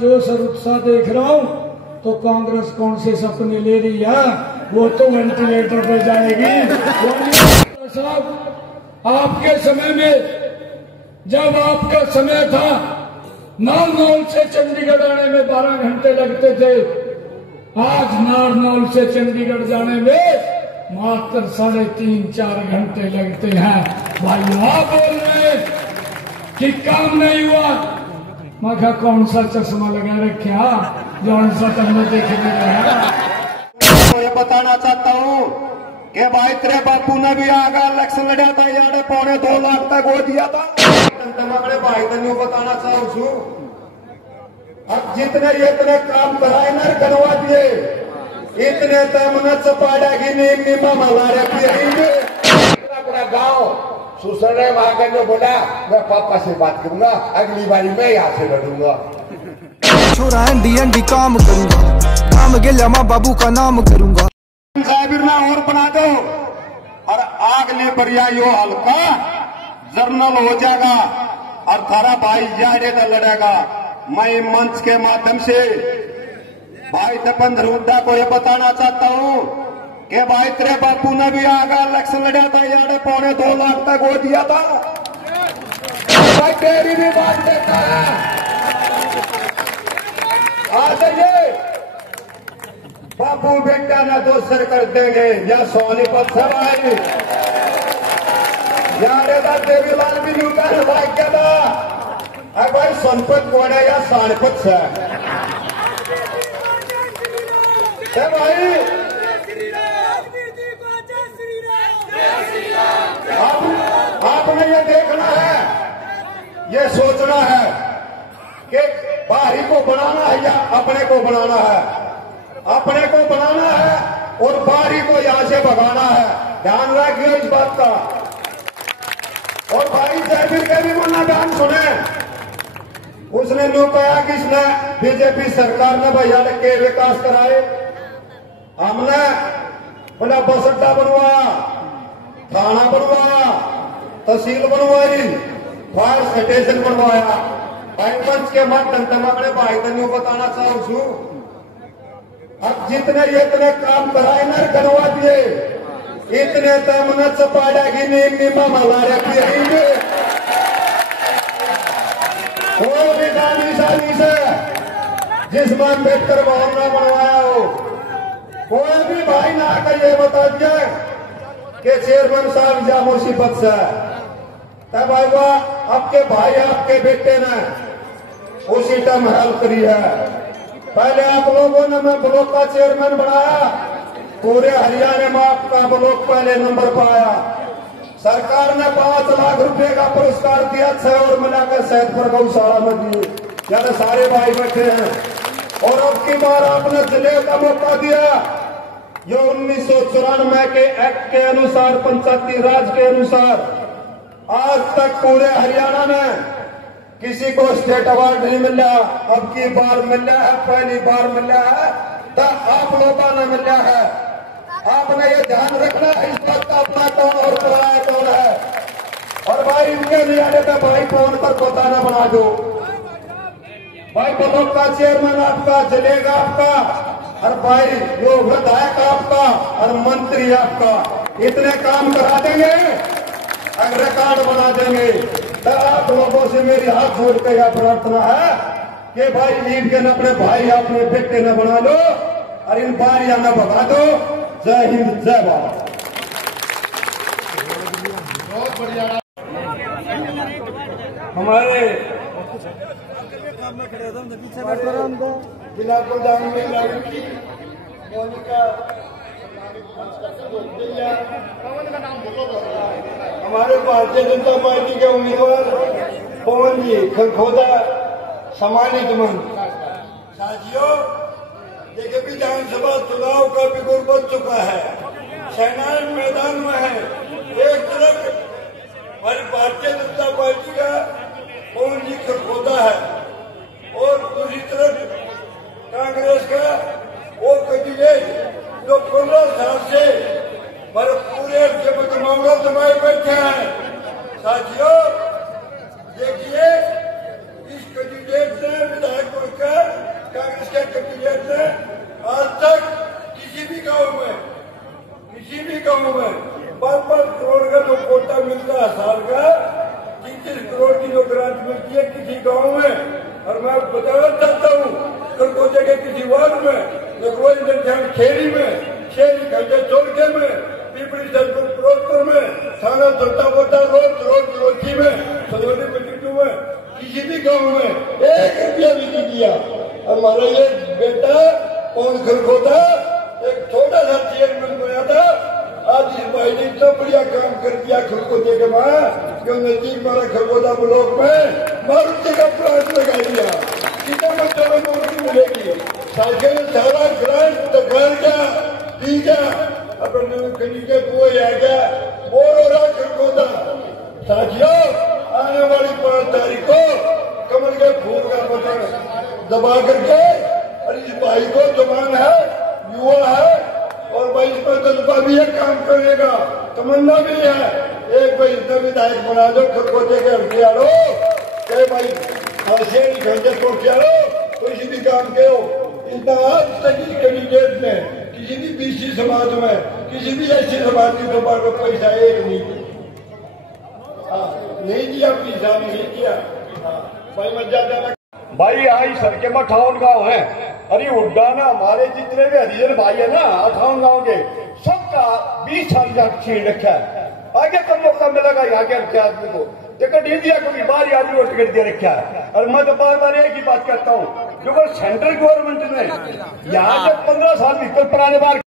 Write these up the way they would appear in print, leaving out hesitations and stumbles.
जो सर उत्साह देख रहा हूँ तो कांग्रेस कौन से सपने ले रही है, वो तो वेंटिलेटर पे जाएगी। साहब आपके समय में, जब आपका समय था, नारनौल से चंडीगढ़ आने में 12 घंटे लगते थे, आज नारनौल से चंडीगढ़ जाने में मात्र 3.5-4 घंटे लगते हैं। भाई आप बोल रहे कि काम नहीं हुआ, मैं कहा कौन सा चश्मा लगा रखा जौन सा तुमने देखने रहा। तो ये बताना चाहता हूँ कि भाई तेरे बापू ने भी आगे इलेक्शन लड़ा था, यार 2.25 लाख तक वो दिया था। अपने भाई को बताना चाहूँ अब जितने इतने काम कराए न करवा दिए, इतने तमन चपाड़ा की नीम नीमा मला पूरा गाँव सुसरे वहां जो बोला, मैं पापा से बात करूंगा, अगली बारी मैं यहाँ से लड़ूंगा। छोरा एंडी काम करूंगा, काम के लिए माँ बाबू का नाम करूंगा। साबिरना और बना दो और अगली बरिया यो हल्का जर्नल हो जाएगा और थारा भाई ज्यादा लड़ेगा। मैं मंच के माध्यम से भाई दीपेंद्र हुड्डा को ये बताना चाहता हूँ कि भाई तेरे बापू ने भी आगे इलेक्शन लड़ा था, यार 2.25 लाख तक वो दिया था। भाई तेरी भी बात देता है, आ जाइए बापू बेटा ना दोसर कर देंगे या सोनीपत से भाई यार देवीलाल भी न्यू का भाग्य था। भाई सोनपत कोड़े या सानपत से भाई आपने ये देखना है, ये सोचना है कि बाहरी को बनाना है या अपने को बनाना है। अपने को बनाना है और बाहरी को यहां से भगाना है, ध्यान रखिए इस बात का। और भाई जयवीर के भी मुन्ना ध्यान सुने, उसने न्यू कहा कि इसने बीजेपी सरकार ने भैया के विकास कराए। हमने बोला बस अड्डा बनवाया, थाना बनवाया, तहसील बनवाई, फायर स्टेशन बनवाया। पंच के माध्यम से मैं अपने भाई को बताना चाहूँ अब जितने इतने काम कराए न करवा दिए, इतने तमन चपाड़ा की नीम नीमा मला रखी वो भी दानी शादी से जिसमें अम्बेडकर भवन न बनवाया हो, कोई भी भाई ना आकर ये बता दिया कि चेयरमैन साहब या मुसीबत से तब भाई वाह आपके भाई आपके बेटे ने उसी टाइम हेल्प करी है। पहले आप लोगों ने मैं ब्लॉक का चेयरमैन बनाया, पूरे हरियाणा में आपका ब्लॉक पहले नंबर पर आया। सरकार ने 5 लाख रुपए का पुरस्कार दिया, 6 और मिलाकर सैदपुर गौशाला में दिए, यानी सारे भाई बैठे हैं। और अब की बार आपने जिले का मौका दिया, जो 1994 के एक्ट के अनुसार, पंचायती राज के अनुसार आज तक पूरे हरियाणा में किसी को स्टेट अवार्ड नहीं मिला। अब की बार मिला है, पहली बार मिला है तो आप लोगों ने मिला है। आपने ये ध्यान रखना है इस बात का, अपना कौन और पराया कौन है। और भाई इनके लिए आने पे भाई फोन पर पता न बना दो। भाई ब्लॉक का चेयरमैन आपका, जिले का आपका, और भाई जो विधायक आपका और मंत्री आपका, इतने काम करा देंगे, अगर रिकॉर्ड बना देंगे। तो आप लोगों से मेरी हाथ जोड़ के यह प्रार्थना है कि भाई ईद के न अपने भाई अपने बेटे न बना लो और इन बारियां न भगा दो। जय हिंद, जय भारत। बहुत बढ़िया। हमारे जिला प्रधान मोनिका, हमारे भारतीय जनता पार्टी के उम्मीदवार पवन जी खरखोदा, सम्मानित मंत्री। साथियों, देखिए विधानसभा चुनाव का बिगुल बन चुका है, सेना मैदान में है। एक तरफ हमारी भारतीय जनता पार्टी का पवन जी खरखोदा है और दूसरी तरफ कांग्रेस का वो कैंडिडेट जो 15 साल से पूरे मामला दबाए बैठे हैं। साथियों देखिए, इस कैंडिडेट ने विधायक बनकर बताना चाहता हूँ, खरगोजे के किसी वार्ड में, नगरोई खेड़ी में, शेरी खंडे चौके में, पीपड़ी सैदपुर फिरोजपुर में, थाना छोटा रोड रोटी में, सदोनी पट्टू में, किसी भी गांव में 1 रुपया भी नहीं दिया। हमारा ये बेटा पवन खरगोदा एक छोटा सा चेयरमैन बना था, आज इस भाई ने इतना बढ़िया काम कर दिया खरगोदे के वहां, जो नजदीक मारा खरगोदा ब्लॉक में मारुति का प्लांट लगा दिया। कितने बच्चों में नौकरी मिलेगी, साइकिल सारा ग्रांट दफार का दी गया, अपने के वो आ गया बोर हो रहा खरगोदा। साथियों, आने वाली 5 तारीख को कमल के फूल का बटन दबा करके, और इस भाई को जवान है, युवा है, और भाई इसमें जज्बा भी है, काम करेगा, तमन्ना भी है। एक भाई इतना विधायक बना दो खरगोजे के हल्के आलो, कहे भाई शेरी घंटे पहुंचे आलो, किसी भी काम के हो। इतना आज तक इस कैंडिडेट ने किसी भी बीसी समाज में, किसी भी ऐसी समाज की सभा को पैसा एक नहीं दिया, पैसा नहीं दिया। भाई मजा जाना भाई आई सड़के में 58 गाँव है। अरे उड्डाना हमारे जितने भी हरिजन भाई है ना 58 गाँव के, सबका 20 साल का छीन रखा है। आगे कब मौका मिलेगा यहाँ के आदमी को, टिकट इंडिया को भी बाहरी आदमी को टिकट दे रखा है। और मैं तो बार बार एक ही बात कहता हूँ, जो सेंट्रल गवर्नमेंट ने यहाँ से 15 साल भीतर पुराने बार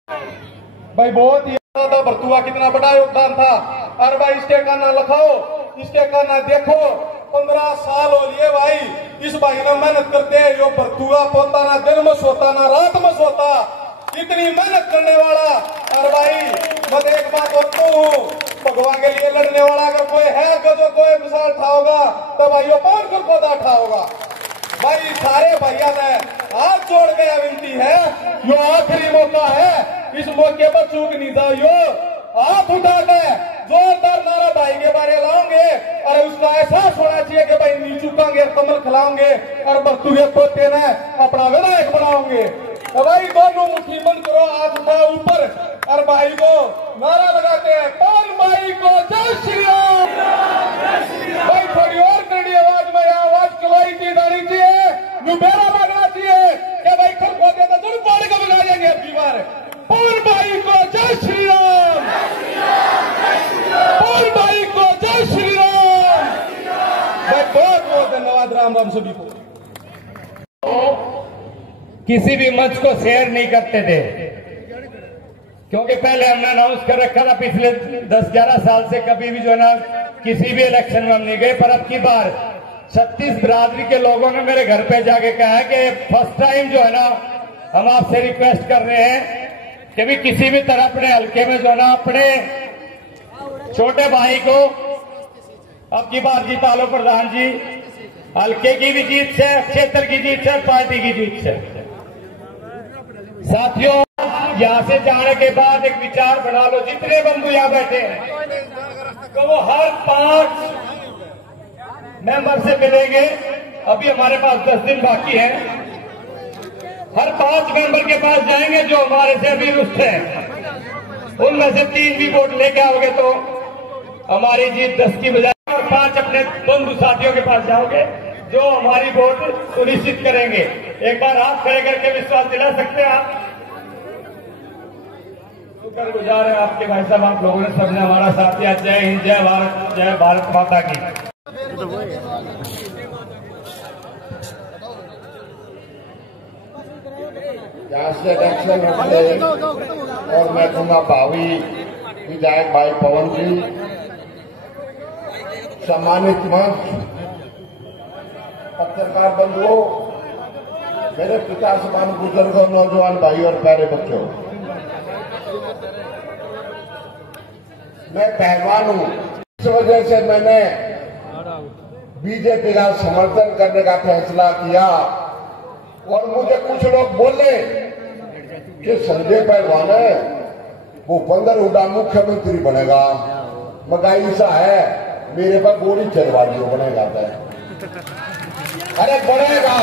भाई बहुत ही ज्यादा बरतुआ कितना बड़ा योगदान था। अरे भाई इसके का ना लिखाओ, इसके का ना देखो, 15 साल हो लिए भाई इस भाई ने मेहनत करते, यो बरतुआ पोता ना दिन में सोता ना रात में सोता, इतनी मेहनत करने वाला। और भाई मैं एक बात बोलता हूँ, भगवान के लिए लड़ने वाला अगर कोई है जो कोई मिसाल उठाओगा तो भाई पवन खरगोदा उठाओगा। भाई सारे भैया ने हाथ जोड़ के विनती है, यो आखिरी मौका है, इस मौके पर चूक नहीं जाओ। यो हाथ उठा के जोरदार नारा भाई के बारे लाओगे, और उसका एहसास होना चाहिए कि भाई नहीं चुकांगे, कमल खिलाओगे, और बरतुगे पोते ने अपना विधायक बनाओगे। तो भाई दोनों मुट्ठी बंद करो, हाथ उठाओ ऊपर, और भाई को नारा लगाते हैं, पवन भाई को जय श्री राम। भाई थोड़ी और करनी आवाज में, आवाज क्वालिटी जानी चाहिए, नुबेरा लगना चाहिए कि भाई खरगोदे का जुड़ पाड़ का बजा देंगे अगली बार। पवन भाई को जय श्री राम, पवन भाई को जय श्री राम। भाई बहुत बहुत धन्यवाद, राम राम सभी को। किसी भी मंच को शेयर नहीं करते थे, क्योंकि पहले हमने अनाउंस कर रखा था पिछले 10-11 साल से कभी भी जो है ना किसी भी इलेक्शन में हम नहीं गए। पर अब की बार 36 बिरादरी के लोगों ने मेरे घर पे जाके कहा है कि फर्स्ट टाइम जो है ना हम आपसे रिक्वेस्ट कर रहे हैं कि भी किसी भी तरह अपने हल्के में जो है ना अपने छोटे भाई को अब की बार जीता लो प्रधान जी। हल्के की भी जीत से, क्षेत्र की जीत से, पार्टी की जीत से। साथियों, यहाँ से जाने के बाद एक विचार बना लो, जितने बंधु यहाँ बैठे हैं तो वो हर 5 मेंबर से मिलेंगे। अभी हमारे पास 10 दिन बाकी है। हर 5 मेंबर के पास जाएंगे जो हमारे से अभी रुष्ट हैं, उनमें से 3 भी वोट लेके आओगे तो हमारी जीत 10 की बजाय, और 5 अपने बंधु साथियों के पास जाओगे जो हमारी वोट सुनिश्चित करेंगे। एक बार हाथ खड़े करके विश्वास दिला सकते हैं आप? शुक्रगुजार है आपके भाई साहब, आप लोगों ने सबने हमारा साथ दिया। जय हिंद, जय भारत, जय भारत माता की। यहाँ से इलेक्शन होते और मैं कहूँगा भावी विधायक भाई पवन जी, सम्मानित मंच, पत्रकार बंधुओं, मेरे पिता समान बुजुर्गों, नौजवान भाई और प्यारे बच्चों, मैं पहलवान हूं। इस वजह से मैंने बीजेपी का समर्थन करने का फैसला किया। और मुझे कुछ लोग बोले कि संजय पहलवान है, वो 15 हुड्डा मुख्यमंत्री बनेगा, मगाई सा है, मेरे पर गोली चलवा दियो बनेगा। अरे बढ़ेगा,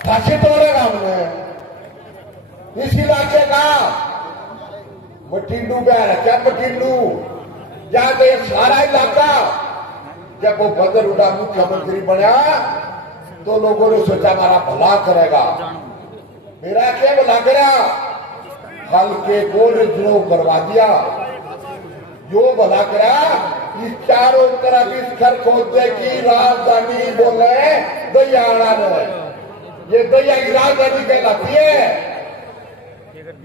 फांसी तोड़ेगा हमने। इस इलाके का मटिंडू बहन, क्या मटिंडू, यहाँ तो ये सारा इलाका जब वो 15 हुड्डा मुख्यमंत्री बना तो लोगों ने सोचा हमारा भला करेगा। मेरा क्या भला करा, हल्के को रिजर्व करवा दिया। जो भला करा, इस चारों तरफ इस घर खोदे की राजधानी बोले दयाड़ा ने, ये दया की राजधानी कहलाती है।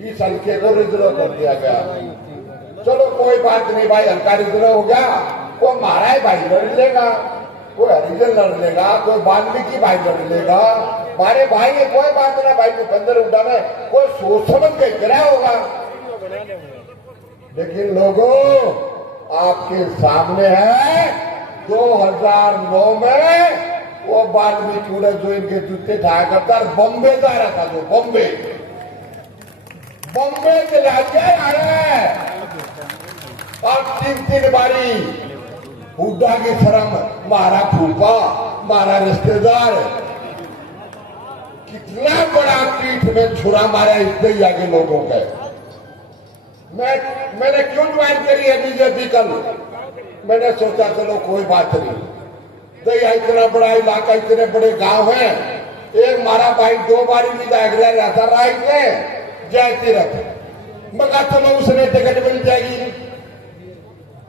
इस हल्के को रिजर्व कर दिया गया। चलो कोई बात नहीं भाई, हल्का रिजर्व हो गया, वो हमारा ही भाई लड़ लेगा, कोई हरिजन लड़ लेगा, कोई वाल्मीकि भाई लड़ लेगा, हमारे भाई है, कोई बात ना भाई भूपेंद्र हुड्डा में कोई सोच समझ के गिरा होगा। लेकिन लोगों आपके सामने है 2009 में वो वाल्मीकि जो इनके जूते ठाया करता बॉम्बे जा रहा था, जो बॉम्बे चला के आ रहा है। और 3 बारी हुड्डा की शर्म, मारा फूफा, मारा रिश्तेदार, कितना बड़ा पीठ में छुरा मारा इस दैया के लोगों के। मैंने क्यों ज्वाइन करी है बीजेपी कल, मैंने सोचा चलो कोई बात नहीं, दैया इतना बड़ा इलाका, इतने बड़े गांव हैं, एक मारा भाई 2 बारी विधायक रह था राइट में जय तीरथ, मगर चलो उसने टिकट मिल जाएगी।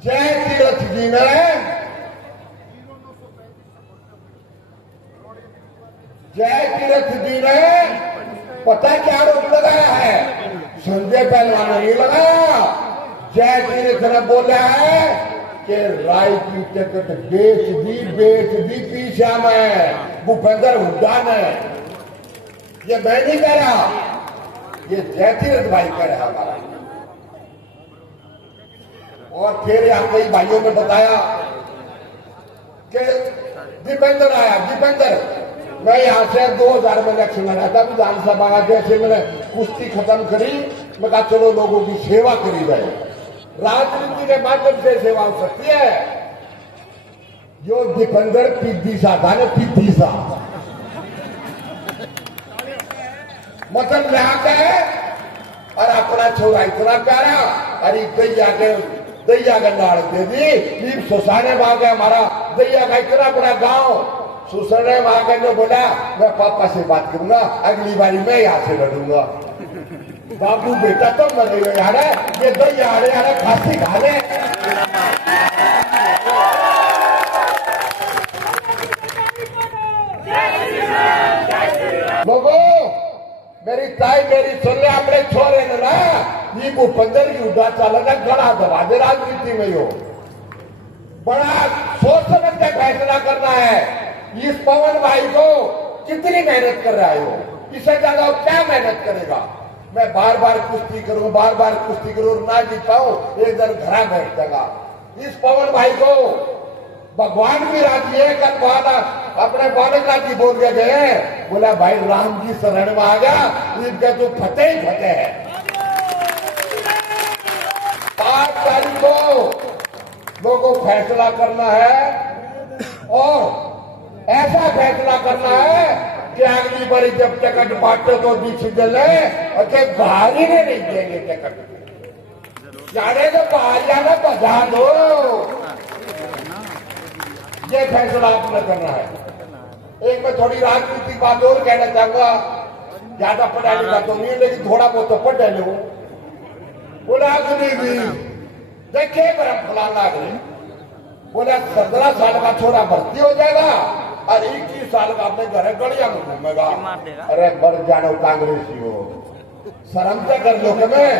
जय तीरथ जी ने पता क्या आरोप लगाया है, संजय पहलवान ने नहीं लगाया। जय तीरथ ने बोला है कि राय की टिकट बेच दी पीछा में भूपेंद्र हुड्डा ने। ये मैं नहीं कह रहा, ये जय तीरथ भाई कह रहा हमारा। और फिर यहाँ कई भाइयों ने बताया कि दीपेंद्र आया, दीपेंद्र मैं यहाँ से 2000 में इलेक्शन लड़ा था विधानसभा का, जैसे मैंने कुश्ती खत्म करी, मैं कहा चलो लोगों की सेवा करी जाए, राजनीति के माध्यम से सेवा हो सकती है। जो दीपेंद्र पिद्दी सा था ना, पिद्दी सा मतलब लहाका है, और अपना छोरा इतना प्यारा, अरे दैया का नाड़ दे दी, सुसाने भाग है हमारा दैया का इतना बड़ा गांव, सुसने भाग जो बोला मैं पापा से बात करूंगा, अगली बारी मैं यहाँ से लड़ूंगा। बाबू बेटा तो मरे यार, ये दैया आ रहे खांसी खा ले। लोगों मेरी ताई मेरी सुन ले, अपने छोरे ने ना ये भूपेंद्र की हुड्डा चलेगा, गला दबा दे राजनीति में। हो बड़ा सोच समझ के फैसला करना है। इस पवन भाई को कितनी मेहनत कर रहा है, हो इससे ज्यादा क्या मेहनत करेगा। मैं बार बार कुश्ती करूं, बार बार कुश्ती करूं, ना जीत पाऊं, एक दिन घरा बैठ जाएगा। इस पवन भाई को भगवान भी राजी है। कल बाला अपने बालक राजी बोल के गए, बोला भाई राम जी शरण में आ गया, इनके तो फतेह ही फतेह है। 5 तारीख को लोगों को फैसला करना है, और ऐसा फैसला करना है कि अगली बारी जब टिकट बांटे तो डिसीजन है, और बाहर ही नहीं देंगे टिकट, जाने तो बाहर जाना बजा दो। ये फैसला आपने करना है। एक मैं थोड़ी राजनीतिक बात और कहना चाहूंगा, ज्यादा पढ़ा लिखा तो नहीं, लेकिन थोड़ा बहुत तो पढ़ लो। बोला अग्नि भी देखिए बरम फलाना अग्नि, बोला 17 साल का छोरा भर्ती हो जाएगा और 21 साल का अपने घर गड़िया में घूमेगा। अरे बढ़ जानो कांग्रेसी हो, शर्म से कर लो। कि मैं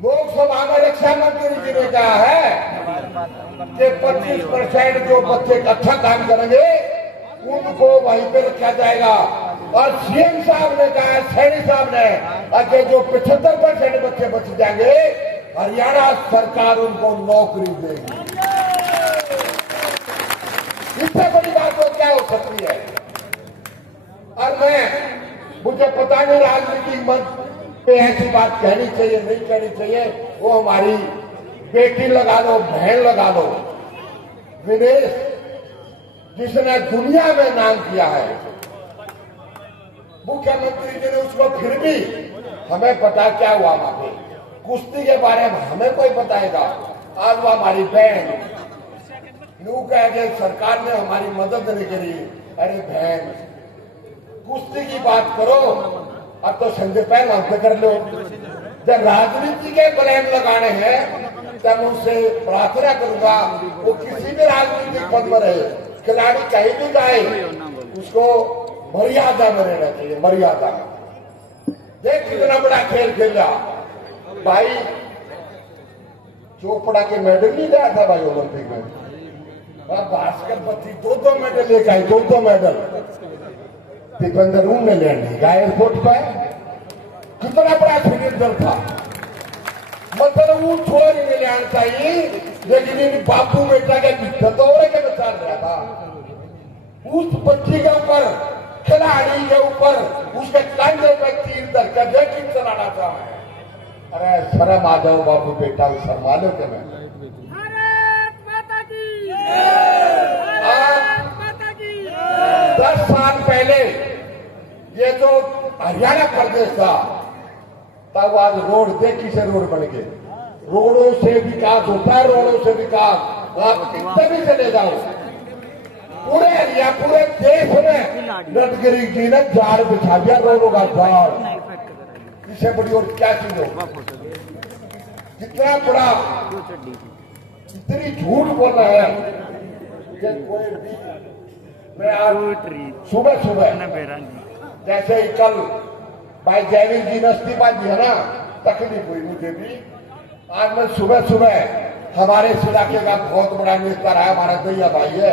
लोकसभा में रक्षा मंत्री जी ने कहा है कि 25% जो बच्चे अच्छा काम करेंगे उनको वहीं पे रखा जाएगा। और सीएम साहब ने कहा, सैनी साहब ने, कि जो 75% बच्चे बच जाएंगे हरियाणा सरकार उनको नौकरी देगी। इससे बड़ी बात तो क्या हो सकती है। और मुझे पता नहीं राजनीतिक मंच पे ऐसी बात कहनी चाहिए नहीं कहनी चाहिए, वो हमारी बेटी लगा लो, बहन लगा लो, विदेश जिसने दुनिया में नाम किया है, मुख्यमंत्री जी ने उसको, फिर भी हमें पता क्या हुआ। हमारे कुश्ती के बारे में हमें कोई बताएगा। आज वो हमारी बहन यूं कह के सरकार ने हमारी मदद नहीं करी। अरे बहन, कुश्ती की बात करो, अब तो संजय पहलवान से कर लो। जब राजनीति के ब्लेम लगाने हैं तब उनसे प्रार्थना करूंगा वो किसी भी राजनीतिक पद में रहे, खिलाड़ी कहीं भी जाए, उसको मर्यादा में रहना चाहिए, मर्यादा। देख कितना बड़ा खेल खेला भाई, चोपड़ा के मेडल नहीं लाया था भाई ओलंपिक में, भास्कर पति 2 मेडल लेकर आई, 2 मेडल। दीपेंद्र रूम ने लैंड किया एयरपोर्ट पर, कितना बड़ा फिनिशर था। मतलब वो छोड़ नहीं ले आना चाहिए, लेकिन इन बापू बेटा के पीछे तो और के बचा रहा था। उस बच्ची के ऊपर, खिलाड़ी के ऊपर, उसके कंधे पे तीर धर कर जैकिंग चलाना था। अरे शर्म आ जाओ बापू बेटा, शर्मा लो के मैं। 10 साल पहले ये जो हरियाणा प्रदेश था, तब आज रोड देखी से रोड बन गए। रोडों से विकास होता है, रोडों से विकास। आप कितने भी चले जाओ, पूरे हरियाणा, पूरे देश में गडकरी जी ने झाड़ बिछा दिया, रोडों का झाड़। इससे बड़ी और क्या चीज हो? कितना बड़ा, इतनी झूठ बोल रहा है। कोई भी, मैं आज सुबह जैसे ही कल भाई जयवीर जी ने इस्तीफा दिया ना, तकलीफ हुई मुझे भी। आज मैं सुबह हमारे इस इलाके का बहुत बड़ा नेता रहा, हमारा दैया भाई है,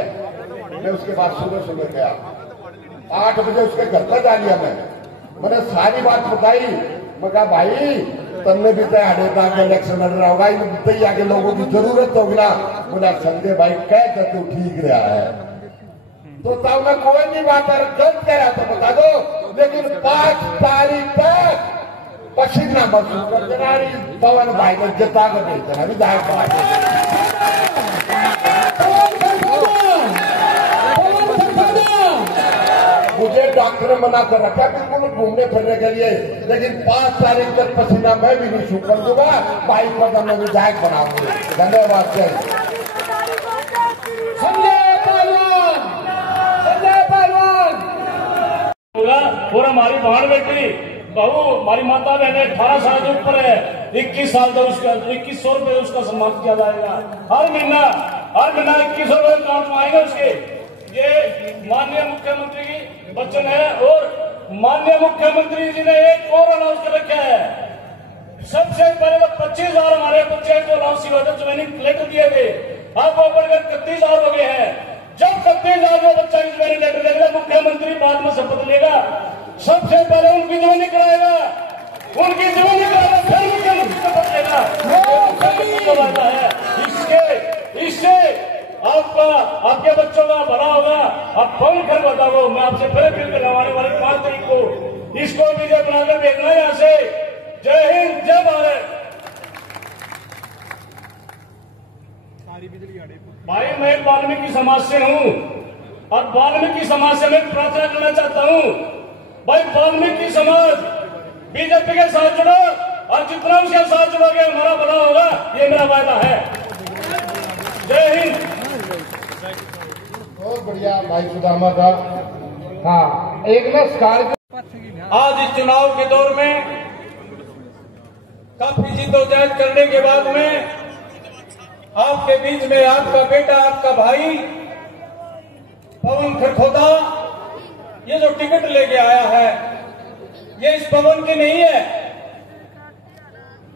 मैं उसके बाद सुबह गया, 8 बजे उसके घर पर जा लिया। मैंने सारी बात बताई। मैं कहा भाई तमने भी तैयार इलेक्शन लड़ रहा होगा, दैया के लोगों की जरूरत होगी ना। बोला संजय भाई कह तू ठीक रहा है, तो तब मैं कोई नहीं बात गलत कह रहा तो बता दो, लेकिन 5 तारीख तक पसीना बंद कर देना, पवन भाई को जता कर भेज देना विधायक मुझे डॉक्टर ने मना कर रखा बिल्कुल घूमने फिरने के लिए, लेकिन 5 तारीख तक पसीना मैं भी नहीं शुरू कर दूंगा, बाइक पर मैं विधायक बनाऊंगा। धन्यवाद। और हमारी बहन बेटी बहू, हमारी माता बहन 18 साल के ऊपर है, 21 साल तक उसका 2100 रुपये उसका सम्मान किया जाएगा। हर महीना 2100 रुपये अकाउंट में आएगा उसके। ये माननीय मुख्यमंत्री की वचन है, और माननीय मुख्यमंत्री जी ने एक और अनाउंस कर रखा है। सबसे पहले तो 25,000 हमारे बच्चे को अलाउंस की वजह ज्वाइनिंग लेटर दिए थे, अब वो बढ़कर 31,000 हो गए हैं। जब 31,000 में बच्चा की ज्वाइनिंग लेटर देगा, मुख्यमंत्री बाद में शपथ लेगा, सबसे पहले उनकी ज्वाइनिंग कराएगा, उनकी ज्वाइनिंग कराएगा, फिर मुख्यमंत्री शपथ लेगा है। इससे आपके बच्चों का भला होगा। अब फोन कर बताओ, मैं आपसे फिर अपील कर रहा हूं, आने वाली 5 तारीख को इसको विजय बनाकर भेजना है यहां से। जय हिंद, जय भारत। भाई मैं वाल्मीकि समाज से हूं, और वाल्मीकि समाज से मैं प्रार्थना करना चाहता हूं, भाई वाल्मीकि समाज बीजेपी के साथ जुड़ो, और जितना उसके साथ जुड़ोगे हमारा भला होगा, ये मेरा वायदा है। जय हिंद। बहुत बढ़िया भाई सुदामा का। हाँ, एक ना आज इस चुनाव के दौर में काफी जिद्दोजहद करने के बाद में आपके बीच में आपका बेटा, आपका भाई पवन खरखोदा ये जो टिकट लेके आया है, ये इस पवन की नहीं है,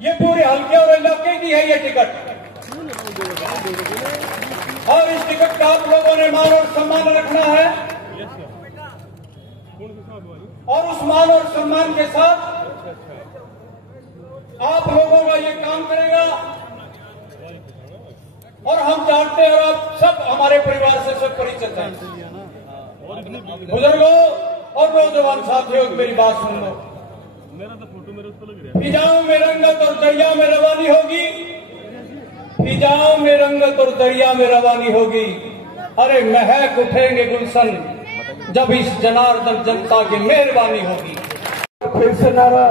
ये पूरे हल्के और इलाके की है ये टिकट। और इस टिकट का आप लोगों ने मान और सम्मान रखना है, और उस मान और सम्मान के साथ आप लोगों का ये काम करेगा। और हम जानते हैं, और आप सब हमारे परिवार से सब परिचित हैं। बुजुर्गों और नौजवान साथियों, मेरी बात सुन लो। फिजाओं में रंगत और दरिया में रवानी होगी, फिजाओं में रंगत और दरिया में रवानी होगी। अरे महक उठेंगे गुलशन, जब इस जनार्दन जनता की मेहरबानी होगी। फिर से नारा,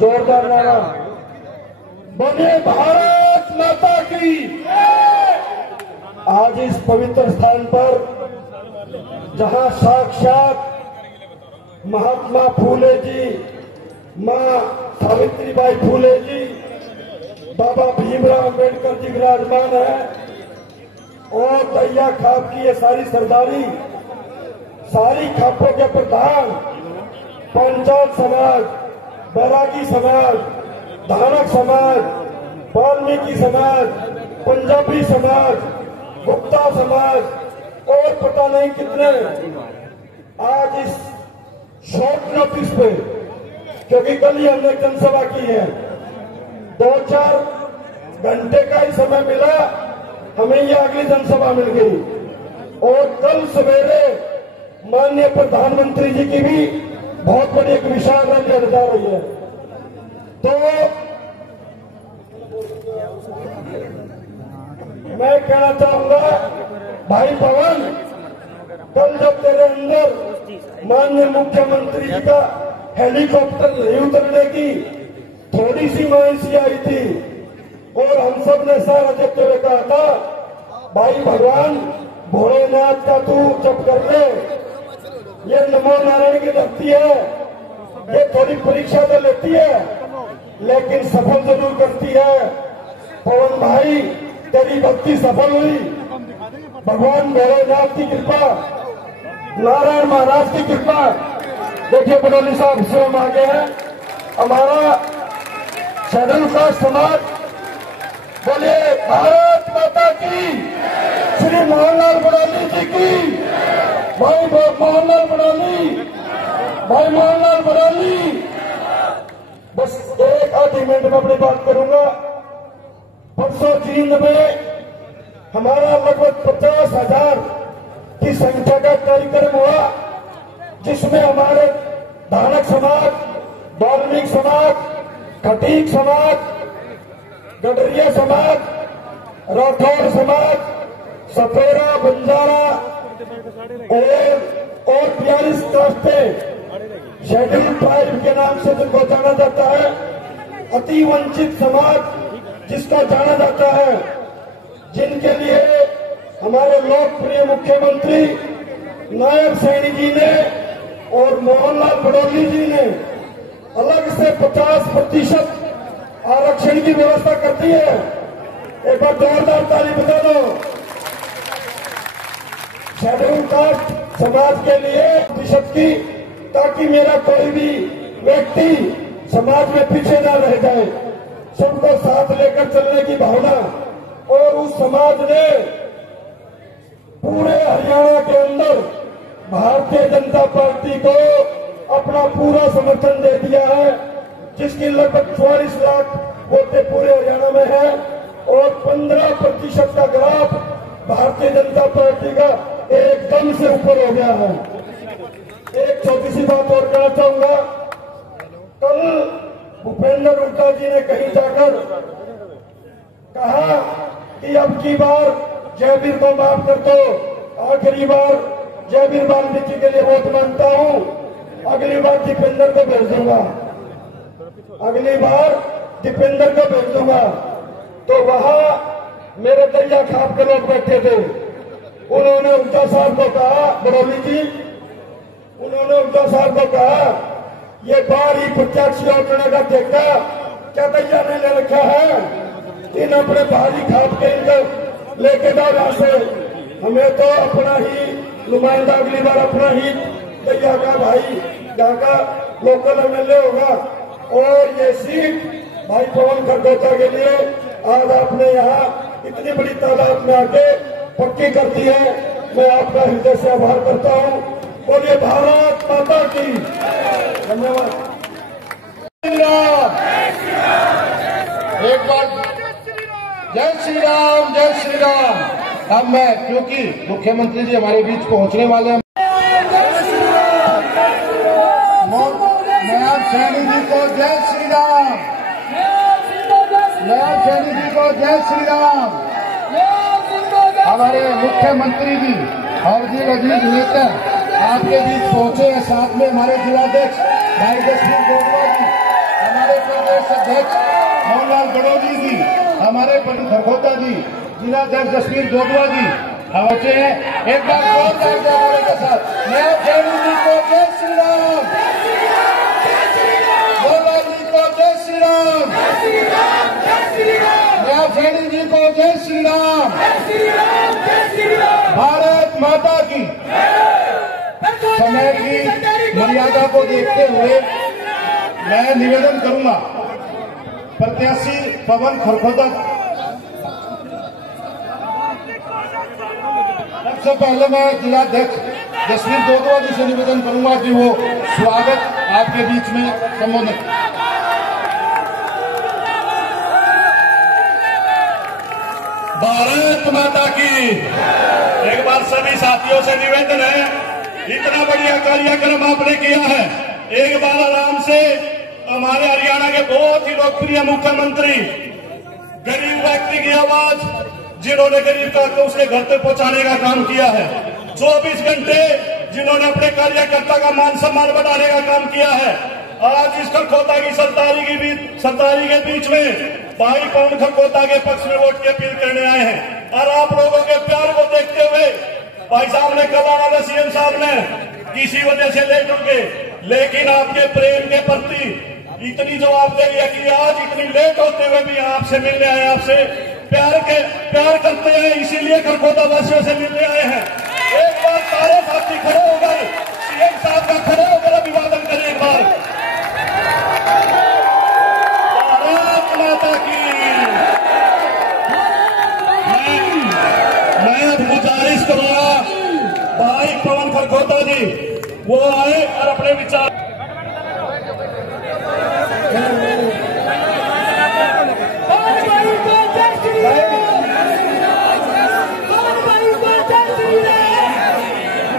जोरदार नारा, बोलिए भारत माता की। आज इस पवित्र स्थान पर जहां साक्षात महात्मा फूले जी, मां सावित्रीबाई फूले जी, बाबा भीमराव अम्बेडकर जी विराजमान है और दैया खाप की ये सारी सरदारी, सारी खापों के प्रधान पंचायत समाज, बैरागी समाज, धानक समाज, वाल्मीकि समाज, पंजाबी समाज, गुप्ता समाज और पता नहीं कितने आज इस शॉर्ट नोटिस पे, क्योंकि कल ही हमने जनसभा की है, 2-4 घंटे का ही समय मिला, हमें ये अगली जनसभा मिल गई और कल सवेरे माननीय प्रधानमंत्री जी की भी बहुत बड़ी एक विशाल रैली होने जा रही है। तो मैं कहना चाहूंगा भाई पवन, कल जब तेरे अंदर माननीय मुख्यमंत्री जी का हेलीकॉप्टर नहीं उतरने की थोड़ी सी मायूसी आई थी और हम सब ने सारा देखते हुए कहा था भाई भगवान भोलेनाथ का तू जब कर ले, ये नमो नारायण की लगती है, ये थोड़ी परीक्षा तो लेती है लेकिन सफल जरूर करती है। पवन भाई तेरी भक्ति सफल हुई, भगवान भोलेनाथ की कृपा, नारायण महाराज की कृपा। देखिए बडोली साहब स्वयं आगे हैं, हमारा शेड्यूल कास्ट समाज, बोलिए भारत माता की, श्री मोहनलाल बडोली जी की, भाई मोहनलाल बडोली, भाई मोहनलाल बडोली। बस एक आधी मिनट में अपनी बात करूंगा। परसों जींद में हमारा लगभग 50,000 की संख्या का कार्यक्रम हुआ, जिसमें हमारे धानक समाज, वाल्मीकि समाज, खटीक समाज, गडरिया समाज, राठौर समाज, सपेरा, बंजारा और 42 कास्टें शेड्यूल ट्राइब के नाम से जिनको जाना जाता है, अति वंचित समाज जिसका जाना जाता है, जिनके लिए हमारे लोकप्रिय मुख्यमंत्री नायब सैनी जी ने और मोहनलाल बडोली जी ने अलग से 50% आरक्षण की व्यवस्था कर दी है। एक बार जोरदार ताली बजा दो। शेड्यूल कास्ट समाज के लिए प्रतिशत की, ताकि मेरा कोई भी व्यक्ति समाज में पीछे न रह जाए, सबको साथ लेकर चलने की भावना। और उस समाज ने पूरे हरियाणा के अंदर भारतीय जनता पार्टी को अपना पूरा समर्थन दे दिया है, जिसकी लगभग 44 लाख वोटें पूरे हरियाणा में है और 15% का ग्राफ भारतीय जनता पार्टी का एकदम से ऊपर हो गया है। एक छोटी सी बात और कहना चाहूंगा, कल भूपेंद्र हुड्डा जी ने कहीं जाकर कहा कि अब की बार जयवीर को माफ कर दो, आखिरी बार जयवीर वाल्मीकि के लिए वोट मांगता हूं, अगली बार दीपेंद्र को भेज दूंगा, अगली बार दीपेंद्र को भेज दूंगा। तो वहां मेरे दैया खाप के लोग बैठे थे, उन्होंने हुड्डा साहब को कहा, बडोली जी, उन्होंने हुड्डा साहब को कहा ये बार ही प्रत्याशी लौटने का देखा क्या दैया ने ले रखा है, इन अपने भारी खाप के इनको लेके जाओ यहां से, हमें तो अपना ही नुमाइंदा अगली बार अपना ही दैया का भाई यहाँ का लोकल एमएलए होगा। और ये सीट भाई पवन खरगोता के लिए आज आपने यहाँ इतनी बड़ी तादाद में आके पक्की कर दी है, मैं आपका हृदय से आभार करता हूँ। बोलिए भारत माता की। धन्यवाद। एक बार जय श्री राम, जय श्री राम। अब मैं, क्योंकि मुख्यमंत्री जी हमारे बीच पहुंचने वाले हैं, नायब सैनी जी को जय श्री राम, नायब सैनी जी को जय श्री राम। हमारे मुख्यमंत्री जी और जी अजीज नेता आपके बीच पहुंचे हैं, साथ में हमारे जिलाध्यक्ष भाई जसवीर गोगवा जी, हमारे प्रदेश अध्यक्ष मोहनलाल बडोली जी, हमारे पंडित खरगोता जी, जिलाध्यक्ष जसवीर दोदवा जी बच्चे हैं। एक बार जोरदार जयकारे के साथ नया खेड़ी जी को जय श्री राम, दोदवा जी को जय श्री राम, नया खेड़ी जी को जय श्री राम, भारत माता की। समय की मर्यादा को देखते हुए मैं निवेदन करूंगा प्रत्याशी पवन खरखोदा। सबसे पहले मैं जिलाध्यक्ष जसवीर दोदवा जी से निवेदन करूंगा कि वो स्वागत आपके बीच में संबोधित। भारत माता की। एक बार सभी साथियों से निवेदन है, इतना बढ़िया कार्यक्रम आपने किया है, एक बार आराम से हमारे हरियाणा के बहुत ही लोकप्रिय मुख्यमंत्री गरीब व्यक्ति की आवाज, जिन्होंने गरीब का उसके घर तक पहुंचाने का काम किया है, 24 घंटे जिन्होंने अपने कार्यकर्ता का मान सम्मान बढ़ाने का काम किया है, आज इस खरखोदा की सरदारी के बीच में भाई पवन खरखोदा के पक्ष में वोट की अपील करने आए हैं। और आप लोगों के प्यार को देखते हुए भाई साहब ने कल आना था, सीएम साहब ने किसी वजह से लेट हो गए, लेकिन आपके प्रेम के प्रति इतनी जवाबदेही है कि आज इतनी लेट होते हुए भी आपसे मिलने आए, आपसे प्यार करते हैं, इसीलिए खरखोदा वासियों से मिलने आए हैं। एक बार सारे साथी खड़े होकर सीएम साहब का खड़े होकर अभिवादन करें एक बार। भारत माता की। मैं गुजारिश करूंगा भाई पवन खरखोदा जी वो आए और अपने विचार।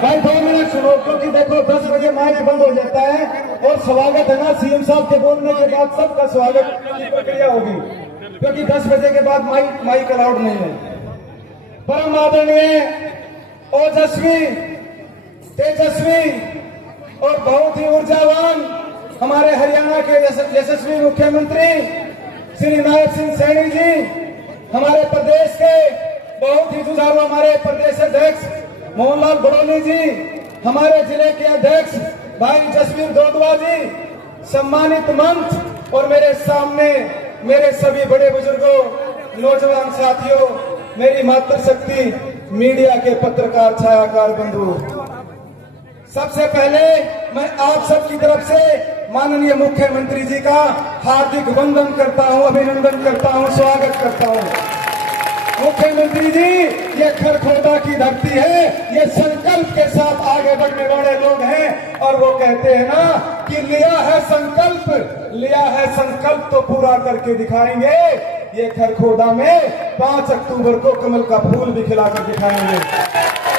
भाई 2 मिनट सुनो, क्योंकि देखो 10 बजे माइक बंद हो जाता है और स्वागत है ना, सीएम साहब के बोलने के बाद सबका स्वागत की प्रक्रिया होगी, क्योंकि 10 बजे के बाद माइक अलाउड नहीं है। परम आदरणीय ओजस्वी, तेजस्वी और बहुत ही ऊर्जावान हमारे हरियाणा के यशस्वी मुख्यमंत्री श्री नायब सिंह सैनी जी, हमारे प्रदेश के बहुत ही जुझारू हमारे प्रदेश अध्यक्ष मोहनलाल बड़ौनी जी, हमारे जिले के अध्यक्ष भाई जसवीर दोदवा जी, सम्मानित मंच और मेरे सामने मेरे सभी बड़े बुजुर्गों, नौजवान साथियों, मेरी मातृशक्ति मीडिया के पत्रकार छायाकार बंधु, सबसे पहले मैं आप सबकी तरफ से माननीय मुख्यमंत्री जी का हार्दिक वंदन करता हूं, अभिनंदन करता हूं, स्वागत करता हूं। मुख्यमंत्री जी, ये खरखोदा की धरती है, ये संकल्प के साथ आगे बढ़ने वाले लोग हैं और वो कहते हैं ना कि लिया है संकल्प तो पूरा करके दिखाएंगे। ये खरखोदा में 5 अक्टूबर को कमल का फूल भी खिलाकर दिखाएंगे,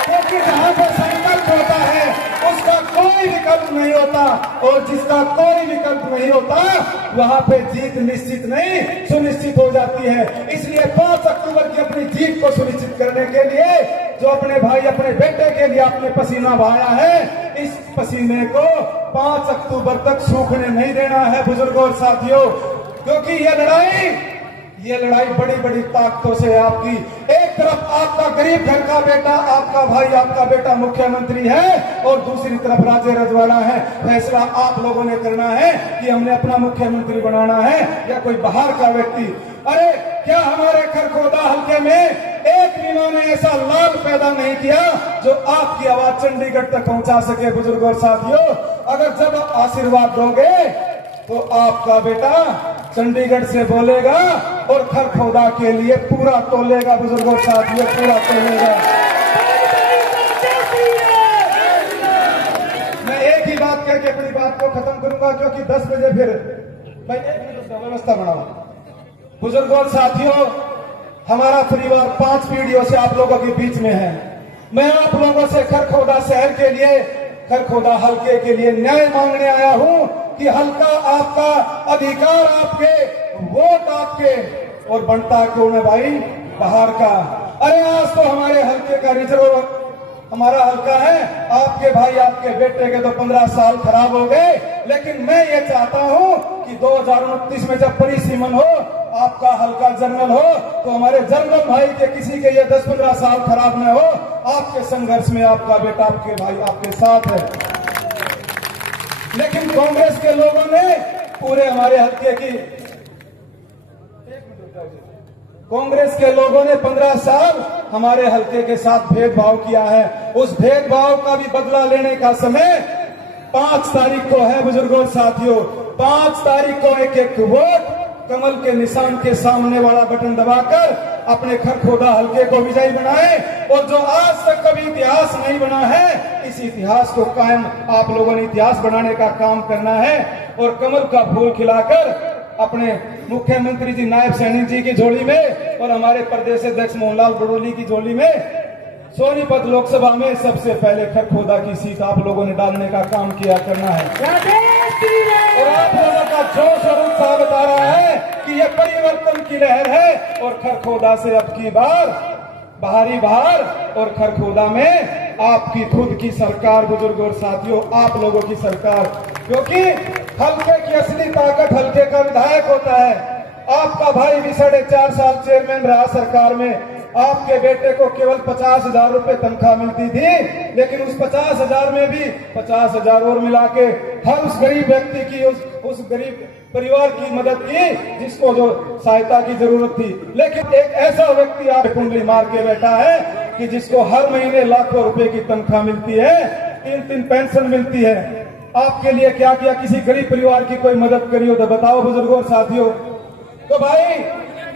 क्योंकि जहां पर संकल्प होता है उसका कोई विकल्प नहीं होता, और जिसका कोई विकल्प नहीं होता वहां पे जीत निश्चित नहीं सुनिश्चित हो जाती है। इसलिए 5 अक्टूबर की अपनी जीत को सुनिश्चित करने के लिए जो अपने भाई अपने बेटे के लिए आपने पसीना बहाया है, इस पसीने को 5 अक्टूबर तक सूखने नहीं देना है बुजुर्गों और साथियों, क्योंकि ये लड़ाई बड़ी बड़ी ताकतों से आपकी। एक तरफ आपका गरीब घर का बेटा, आपका भाई, आपका बेटा मुख्यमंत्री है और दूसरी तरफ राज्य रजवाड़ा है। फैसला आप लोगों ने करना है कि हमने अपना मुख्यमंत्री बनाना है या कोई बाहर का व्यक्ति। अरे क्या हमारे खरखोदा हल्के में एक भी ने ऐसा लाल पैदा नहीं किया जो आपकी आवाज चंडीगढ़ तक पहुंचा सके। बुजुर्गों और साथियों, अगर जब आशीर्वाद दोगे तो आपका बेटा चंडीगढ़ से बोलेगा और खरखोदा के लिए पूरा तोलेगा। बुजुर्गों साथियों, पूरा तोलेगा। मैं एक ही बात करके अपनी बात को खत्म करूंगा, क्योंकि 10 बजे फिर मैं व्यवस्था बनाऊं। बुजुर्गों और साथियों, हमारा परिवार 5 पीढ़ियों से आप लोगों के बीच में है। मैं आप लोगों से खरखोदा शहर के लिए, खरखोदा हल्के के लिए न्याय मांगने आया हूं कि हल्का आपका, अधिकार आपके, वोट आपके, और बनता क्यों न भाई बाहर का। अरे आज तो हमारे हल्के का रिजर्व हमारा हल्का है, आपके भाई आपके बेटे के तो 15 साल खराब हो गए, लेकिन मैं ये चाहता हूं कि 2029 में जब परिसीमन हो आपका हल्का जनरल हो तो हमारे जनरल भाई के किसी के ये 10-15 साल खराब न हो। आपके संघर्ष में आपका बेटा, आपके भाई आपके साथ है। लेकिन कांग्रेस के लोगों ने पूरे हमारे हल्के की, कांग्रेस के लोगों ने 15 साल हमारे हल्के के साथ भेदभाव किया है। उस भेदभाव का भी बदला लेने का समय 5 तारीख को है बुजुर्गों साथियों। 5 तारीख को एक वोट कमल के निशान के सामने वाला बटन दबाकर अपने खरखोदा हल्के को विजयी बनाए। और जो आज तक कभी इतिहास नहीं बना है, इस इतिहास को कायम आप लोगों ने इतिहास बनाने का काम करना है। और कमल का फूल खिलाकर अपने मुख्यमंत्री जी नायब सैनी जी की झोली में और हमारे प्रदेश अध्यक्ष मोहनलाल बड़ोली की झोली में सोनीपत लोकसभा में सबसे पहले खरखोदा की सीट आप लोगों ने डालने का काम किया करना है। और आप लोगों का जोश और उत्साह बता रहा है कि यह परिवर्तन की लहर है। और खरखोदा से अब की बार बाहरी बाहर और खरखोदा में आपकी खुद की सरकार बुजुर्गों और साथियों, आप लोगों की सरकार। क्योंकि हल्के की असली ताकत हल्के का विधायक होता है। आपका भाई भी 4.5 साल चेयरमैन रहा सरकार में। आपके बेटे को केवल 50,000 रुपए तनख्वाह मिलती थी, लेकिन उस 50,000 में भी 50,000 और मिला के हर उस गरीब व्यक्ति की, उस गरीब परिवार की मदद की जिसको जो सहायता की जरूरत थी। लेकिन एक ऐसा व्यक्ति आप कुंडली मार के बैठा है कि जिसको हर महीने लाखों रुपए की तनख्वाह मिलती है, 3-3 पेंशन मिलती है। आपके लिए क्या किया? किसी गरीब परिवार की कोई मदद करी हो तो बताओ बुजुर्गों और साथियों। तो भाई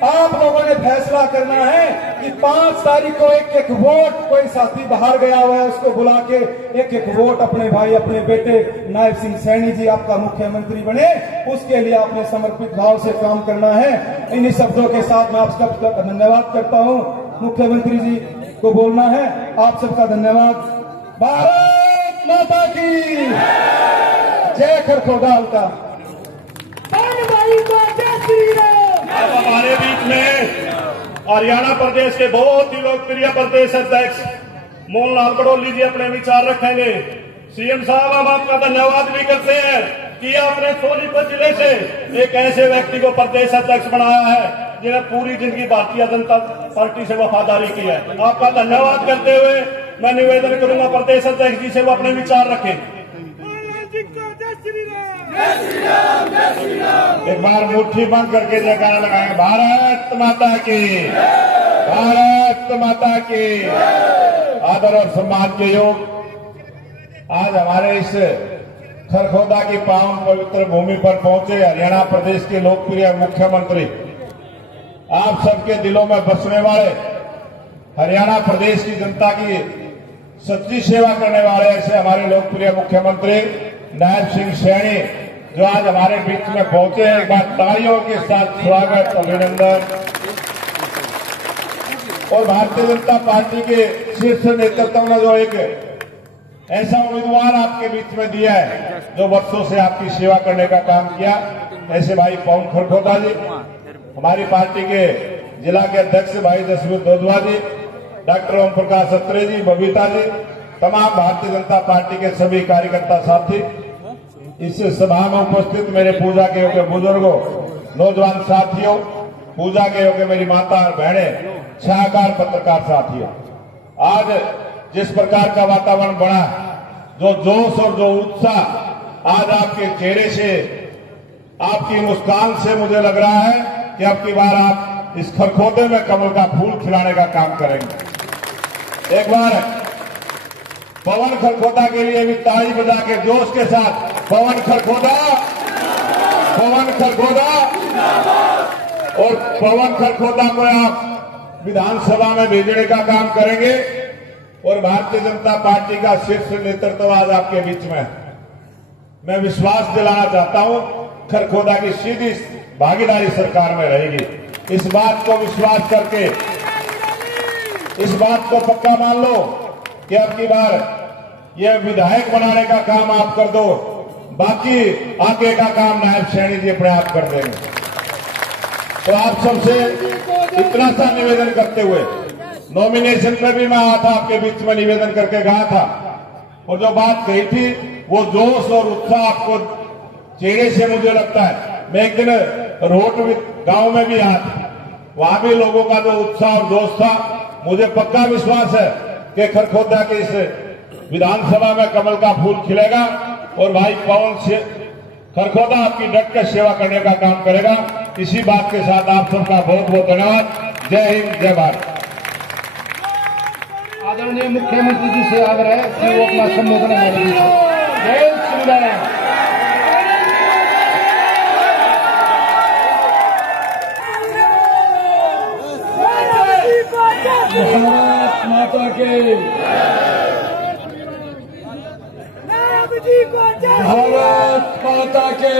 आप लोगों ने फैसला करना है कि 5 तारीख को एक वोट, कोई साथी बाहर गया हुआ है उसको बुला के एक वोट अपने भाई, अपने बेटे नायब सिंह सैनी जी आपका मुख्यमंत्री बने, उसके लिए आपने समर्पित भाव से काम करना है। इन्हीं शब्दों के साथ मैं आप सबका धन्यवाद करता हूं। मुख्यमंत्री जी को बोलना है। आप सबका धन्यवाद। भारत माता की जय। खरखोदा हल्का। अब हमारे बीच में हरियाणा प्रदेश के बहुत ही लोकप्रिय प्रदेश अध्यक्ष मोहनलाल बड़ोली जी अपने विचार रखेंगे। सीएम साहब, हम आपका धन्यवाद भी करते हैं कि आपने सोनीपत जिले से एक ऐसे व्यक्ति को प्रदेश अध्यक्ष बनाया है जिन्हें पूरी जिंदगी भारतीय जनता पार्टी से वफादारी की है। आपका धन्यवाद करते हुए मैं निवेदन करूंगा प्रदेश अध्यक्ष जी से वो अपने विचार रखें। एक बार मुट्ठी बंद करके जयकारा लगाएंगे। भारत माता की, भारत माता की। आदर और सम्मान के योग आज हमारे इस खरखोदा की पावन पवित्र भूमि पर पहुंचे हरियाणा प्रदेश के लोकप्रिय मुख्यमंत्री, आप सबके दिलों में बसने वाले, हरियाणा प्रदेश की जनता की सच्ची सेवा करने वाले ऐसे हमारे लोकप्रिय मुख्यमंत्री नायब सिंह सैनी जो आज हमारे बीच में पहुंचे हैं। एक बार तालियों के साथ स्वागत, अभिनंदन। और भारतीय जनता पार्टी के शीर्ष नेतृत्व ने जो एक ऐसा उम्मीदवार आपके बीच में दिया है जो वर्षों से आपकी सेवा करने का काम किया, ऐसे भाई पवन खरखोदा जी, हमारी पार्टी के जिला के अध्यक्ष भाई जसवीर दोदवा जी, डॉक्टर ओम प्रकाश अत्रे जी, बबीता जी, तमाम भारतीय जनता पार्टी के सभी कार्यकर्ता साथी, इस सभा में उपस्थित मेरे पूजा के योग्य बुजुर्गों, नौजवान साथियों, पूजा के योग्य मेरी माता और बहनें, छायाकार पत्रकार साथियों, आज जिस प्रकार का वातावरण बना, जो जोश और जो उत्साह आज आपके चेहरे से, आपकी मुस्कान से मुझे लग रहा है कि अब की बार आप इस खरखोदे में कमल का फूल खिलाने का काम करेंगे। एक बार पवन खरखोदा के लिए भी ताली बजा के जोश के साथ पवन खरखोदा, पवन खरखोदा। और पवन खरखोदा को आप विधानसभा में भेजने का काम करेंगे। और भारतीय जनता पार्टी का शीर्ष नेतृत्व आज आपके बीच में है। मैं विश्वास दिलाना चाहता हूं खरखोदा की सीधी भागीदारी सरकार में रहेगी। इस बात को विश्वास करके, इस बात को पक्का मान लो कि अब की बार यह विधायक बनाने का काम आप कर दो, बाकी आगे का काम नायब सैनी जी अपने आप कर देंगे। तो आप सबसे इतना सा निवेदन करते हुए, नॉमिनेशन में भी मैं आया था आपके बीच में, निवेदन करके गया था और जो बात कही थी वो जोश और उत्साह आपको चेहरे से मुझे लगता है। मैं एक दिन रोड गांव में भी आए, वहां भी लोगों का जो उत्साह और जोश था, मुझे पक्का विश्वास है कि खरखोदा के इस विधानसभा में कमल का फूल खिलेगा और भाई पवन खरखोदा आपकी डट कर सेवा करने का काम करेगा। इसी बात के साथ आप सबका बहुत बहुत धन्यवाद। जय हिंद, जय भारत। आदरणीय मुख्यमंत्री जी से आग्रह है कि वो अपना संबोधन करें। जय श्री राम। भारत माता के, भारत माता के।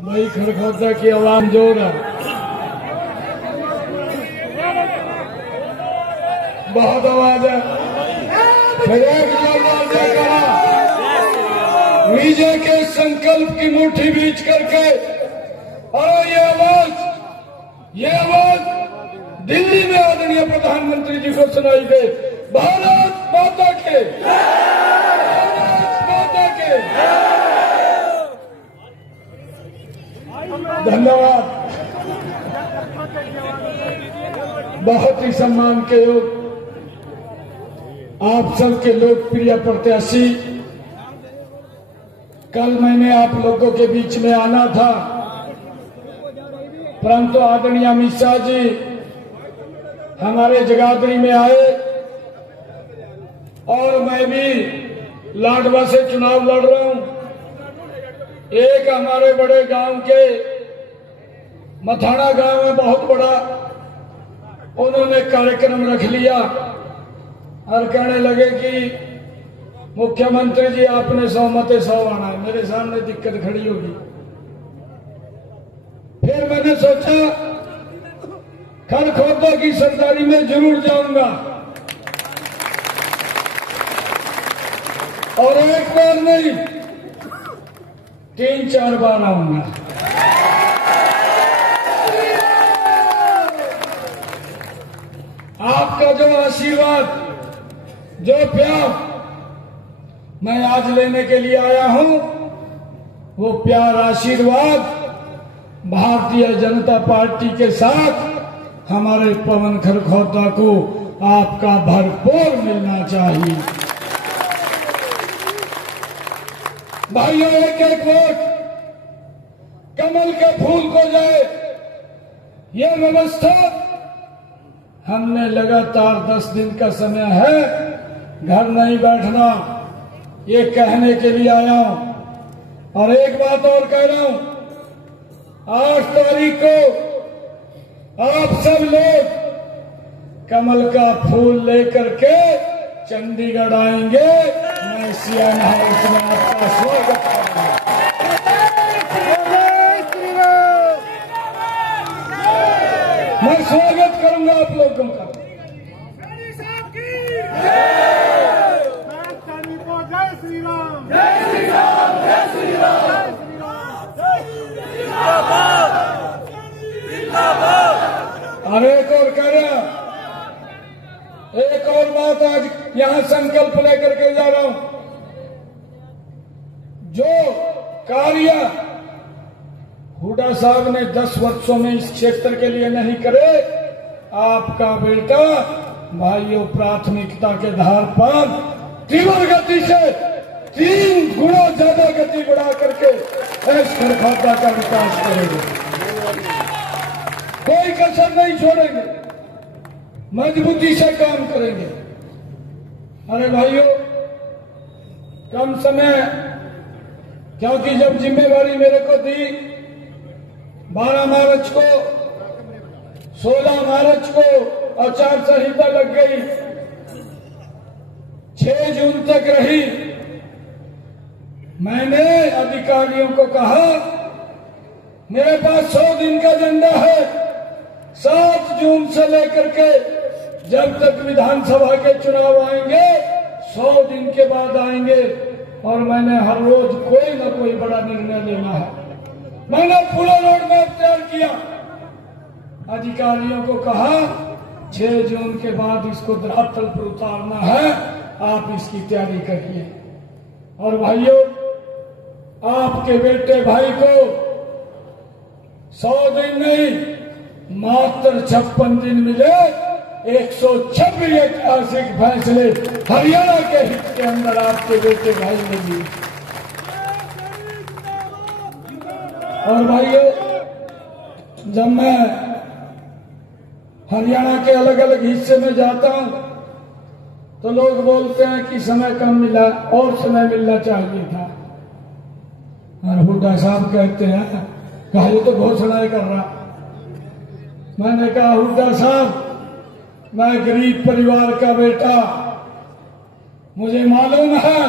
भाई खरखोदा की आवाज जोर है, बहुत आवाज है। फिर एक करा विजय के संकल्प की मुट्ठी बीच करके, और ये आवाज दिल्ली में आदरणीय प्रधानमंत्री जी को सुनाई दे। भारत माता के, भारत माता के। धन्यवाद। बहुत ही सम्मान के योग आप सबके लोकप्रिय प्रत्याशी, कल मैंने आप लोगों के बीच में आना था, परंतु आदरणीय अमित शाह जी हमारे जगाधरी में आए और मैं भी लाडवा से चुनाव लड़ रहा हूं। एक हमारे बड़े गांव के मथाना गांव में बहुत बड़ा उन्होंने कार्यक्रम रख लिया और कहने लगे कि मुख्यमंत्री जी आपने 100 मते 100 आना है। मेरे सामने दिक्कत खड़ी होगी। फिर मैंने सोचा खरखोदा की सरदारी में जरूर जाऊंगा और एक बार नहीं 3-4 बार आऊंगा। आपका जो आशीर्वाद, जो प्यार मैं आज लेने के लिए आया हूं, वो प्यार आशीर्वाद भारतीय जनता पार्टी के साथ हमारे पवन खरखोदा को आपका भरपूर मिलना चाहिए। भाइयों, एक एक वोट कमल के फूल को जाए, ये व्यवस्था हमने लगातार 10 दिन का समय है, घर नहीं बैठना, ये कहने के लिए आया हूं। और एक बात और कह रहा हूं, 8 तारीख को आप सब लोग कमल का फूल लेकर के चंडीगढ़ आएंगे। मैं सीएम हाउस में आपका स्वागत करूंगा। मैं स्वागत करूंगा आप लोगों का। जय श्री राम, जय श्री राम, जय श्री राम, और एक और कह रहा, एक और बात आज यहां संकल्प लेकर के जा रहा हूं, जो कार्य हुड्डा साहब ने 10 वर्षों में इस क्षेत्र के लिए नहीं करे, आपका बेटा भाइयों प्राथमिकता के आधार पर तीव्र गति से 3 गुना ज्यादा गति बढ़ा करके इस खरखोदा का विकास करेंगे। कोई कसर नहीं छोड़ेंगे, मजबूती से काम करेंगे। अरे भाइयों, कम समय, क्योंकि जब जिम्मेवारी मेरे को दी 12 मार्च को, 16 मार्च को आचार संहिता लग गई, 6 जून तक रही। मैंने अधिकारियों को कहा मेरे पास 100 दिन का एजेंडा है, 7 जून से लेकर के जब तक विधानसभा के चुनाव आएंगे 100 दिन के बाद आएंगे, और मैंने हर रोज कोई न कोई बड़ा निर्णय लेना है। मैंने पूरा रोड मैप तैयार किया, अधिकारियों को कहा 6 जून के बाद इसको धरातल पर उतारना है, आप इसकी तैयारी करिए। और भाइयों, आपके बेटे भाई को 100 दिन नहीं, मात्र 56 दिन मिले। 126 ऐतिहासिक फैसले हरियाणा के हित के अंदर आपके बेटे भाई ने लिए। और भाइयों, जब मैं हरियाणा के अलग अलग हिस्से में जाता हूं तो लोग बोलते हैं कि समय कम मिला और समय मिलना चाहिए था। और हुड्डा साहब कहते हैं कहा ये तो घोषणाएं कर रहा। मैंने कहा हुड्डा साहब, मैं गरीब परिवार का बेटा, मुझे मालूम है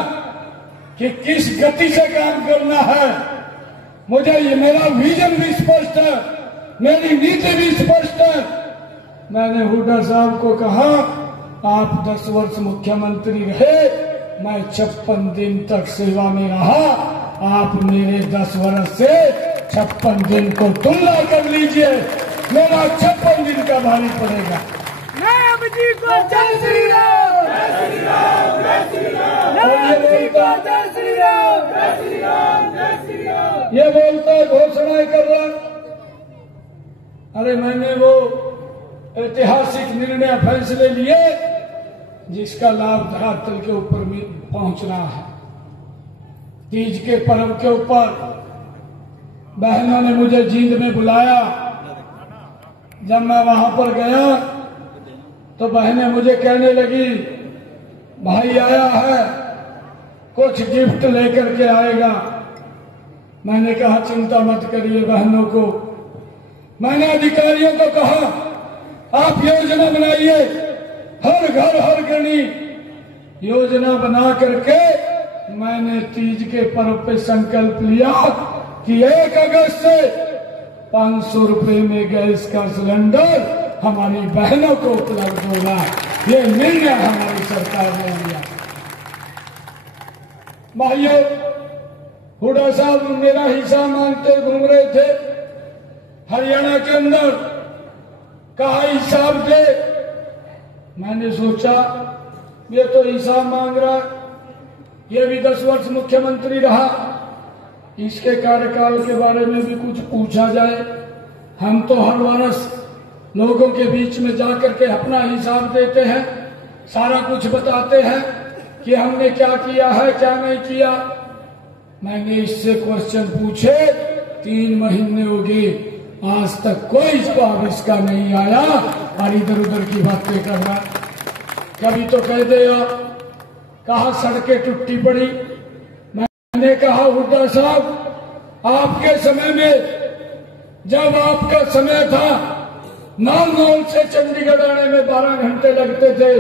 कि किस गति से काम करना है। मुझे ये मेरा विजन भी स्पष्ट है, मेरी नीति भी स्पष्ट है। मैंने हुड्डा साहब को कहा आप 10 वर्ष मुख्यमंत्री रहे, मैं 56 दिन तक सेवा में रहा। आप मेरे 10 वर्ष से 56 दिन को तुलना कर लीजिए, मेरा 56 दिन का भारी पड़ेगा। नायब जी को जय श्री राम, जय श्री राम, जय श्री राम, नायब जी को जय श्री राम, जय श्री राम, जय श्री राम। ये बोलता है घोषणाएं कर रहा। अरे मैंने वो ऐतिहासिक निर्णय फैसले लिए जिसका लाभ धरातल के ऊपर भी पहुंच रहा है। तीज के पर्व के ऊपर बहनों ने मुझे जींद में बुलाया। जब मैं वहां पर गया तो बहनें मुझे कहने लगी भाई आया है, कुछ गिफ्ट लेकर के आएगा। मैंने कहा चिंता मत करिए बहनों को। मैंने अधिकारियों को कहा आप योजना बनाइए, हर घर हर गणी योजना बना करके मैंने तीज के पर्व पे संकल्प लिया कि 1 अगस्त से 500 रुपए में गैस का सिलेंडर हमारी बहनों को उपलब्ध होगा। ये निर्णय हमारी सरकार ने लिया। भाइयों, हुड्डा साहब मेरा हिस्सा मांगते घूम रहे थे हरियाणा के अंदर, कहा हिसाब दे। मैंने सोचा ये तो हिसाब मांग रहा, ये भी 10 वर्ष मुख्यमंत्री रहा, इसके कार्यकाल के बारे में भी कुछ पूछा जाए। हम तो हर वर्ष लोगों के बीच में जाकर के अपना हिसाब देते हैं, सारा कुछ बताते हैं कि हमने क्या किया है क्या नहीं किया। मैंने इससे क्वेश्चन पूछे, 3 महीने हो गए, आज तक कोई जवाब इसका नहीं आया और इधर उधर की बातें कर रहा। कभी तो कह दिया कहा सड़कें टूटी पड़ी। मैंने कहा हुड्डा साहब आपके समय में, जब आपका समय था, नारनौल से चंडीगढ़ आने में 12 घंटे लगते थे,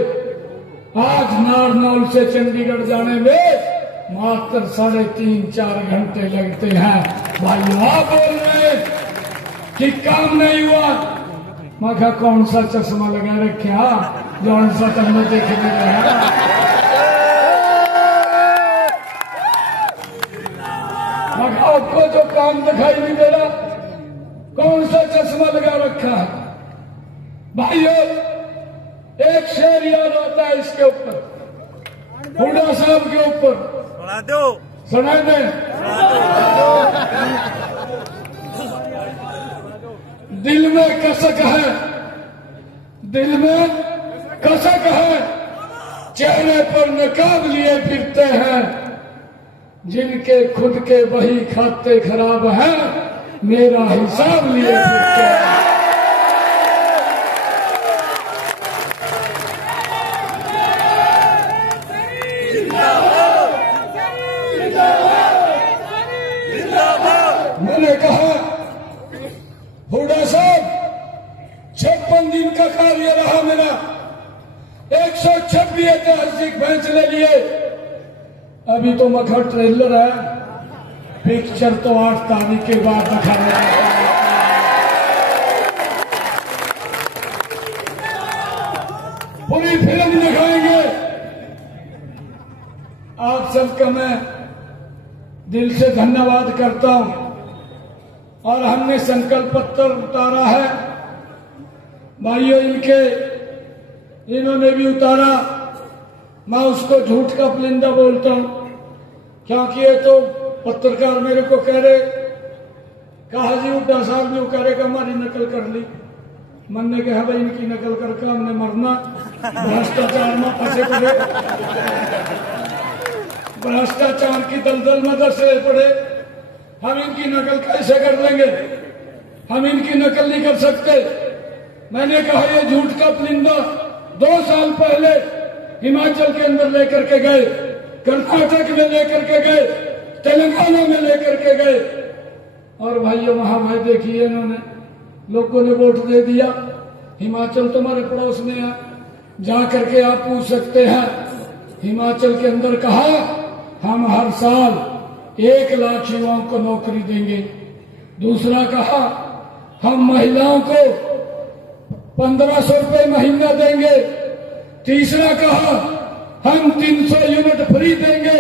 आज नारनौल से चंडीगढ़ जाने में मात्र 3.5-4 घंटे लगते हैं। भाई आप बोल रहे हैं कि काम नहीं हुआ। मैं कहा कौन सा चश्मा लगा रखा, कौन सा तमने देखने गया। मैं कहा आपको जो काम दिखाई नहीं दे रहा, कौन सा चश्मा लगा रखा है। भाइयों, एक शेर याद आता है इसके ऊपर, हुड्डा साहब के ऊपर, सुना दे। दिल में कसक है, दिल में कसक है, चेहरे पर नकाब लिए फिरते हैं, जिनके खुद के वही खाते खराब हैं, मेरा हिसाब लिए फिरते हैं। मैंने कहा हुड्डा साहब 56 दिन का कार्य रहा मेरा, 126 ऐतिहासिक फैसले लिए। अभी तो मखर ट्रेलर है, पिक्चर तो 8 तारीख के बाद दिखाया जाएगा। पूरी फिल्म दिखाएंगे। आप सबका मैं दिल से धन्यवाद करता हूं। और हमने संकल्प पत्र उतारा है, भाइयों इन्होंने भी उतारा। मैं उसको झूठ का पुलिंदा बोलता हूं, क्योंकि ये तो पत्रकार मेरे को कह रहे, कहा जी उड्डा साहब ने वो कह रहे कि हमारी नकल कर ली। मन ने कहा भाई इनकी नकल करके हमने मरना, भ्रष्टाचार में फंसे पड़े, भ्रष्टाचार की दलदल में धंसे पड़े, हम इनकी नकल कैसे कर लेंगे, हम इनकी नकल नहीं कर सकते। मैंने कहा ये झूठ का परिंदा 2 साल पहले हिमाचल के अंदर लेकर के गए, कर्नाटक में लेकर के गए, तेलंगाना में लेकर के गए, और भाइयों वहां भाई देखिए इन्होंने लोगों ने वोट दे दिया। हिमाचल तुम्हारे पड़ोस में है, जा करके आप पूछ सकते हैं। हिमाचल के अंदर कहा हम हर साल 1 लाख युवाओं को नौकरी देंगे। दूसरा कहा हम महिलाओं को 1500 रुपए महीना देंगे। तीसरा कहा हम 300 यूनिट फ्री देंगे।